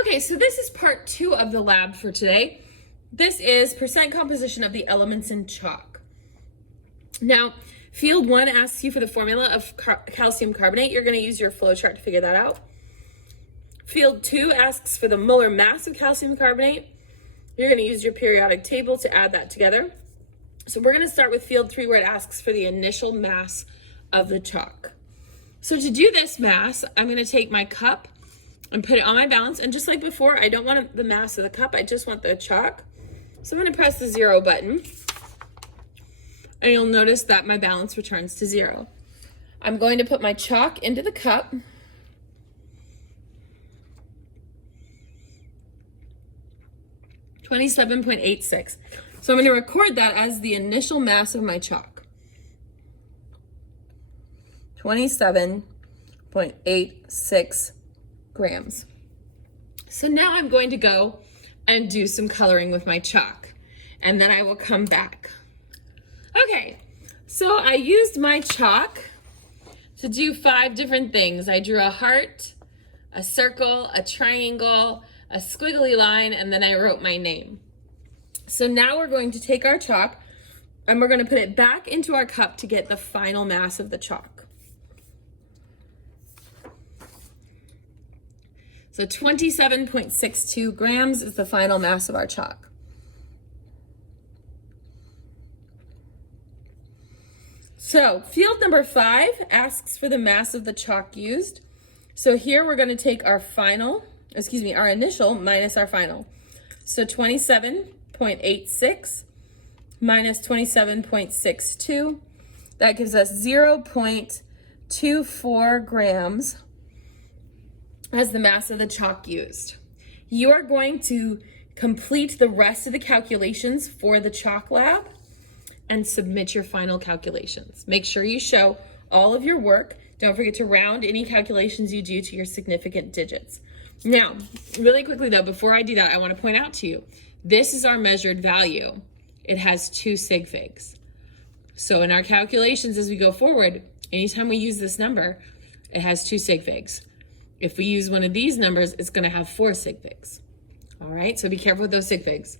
Okay, so this is part 2 of the lab for today. This is percent composition of the elements in chalk. Now, field 1 asks you for the formula of calcium carbonate. You're going to use your flow chart to figure that out. Field 2 asks for the molar mass of calcium carbonate. You're going to use your periodic table to add that together. So we're going to start with field 3 where it asks for the initial mass of the chalk. So to do this mass, I'm going to take my cup and put it on my balance. And just like before, I don't want the mass of the cup. I just want the chalk. So I'm going to press the 0 button. And you'll notice that my balance returns to 0. I'm going to put my chalk into the cup. (27.86). So I'm going to record that as the initial mass of my chalk. 27.86 grams. So now I'm going to go and do some coloring with my chalk, and then I will come back. Okay, so I used my chalk to do 5 different things. I drew a heart, a circle, a triangle, a squiggly line, and then I wrote my name. So now we're going to take our chalk and we're going to put it back into our cup to get the final mass of the chalk. So 27.62 grams is the final mass of our chalk. So field number 5 asks for the mass of the chalk used. So here we're going to take our initial minus our final. So 27.86 minus 27.62, that gives us 0.24 grams as the mass of the chalk used. You are going to complete the rest of the calculations for the chalk lab and submit your final calculations. Make sure you show all of your work. Don't forget to round any calculations you do to your significant digits. Now, really quickly though, before I do that, I want to point out to you, this is our measured value. It has 2 sig figs. So in our calculations as we go forward, anytime we use this number, it has 2 sig figs. If we use one of these numbers, it's going to have 4 sig figs. All right, so be careful with those sig figs.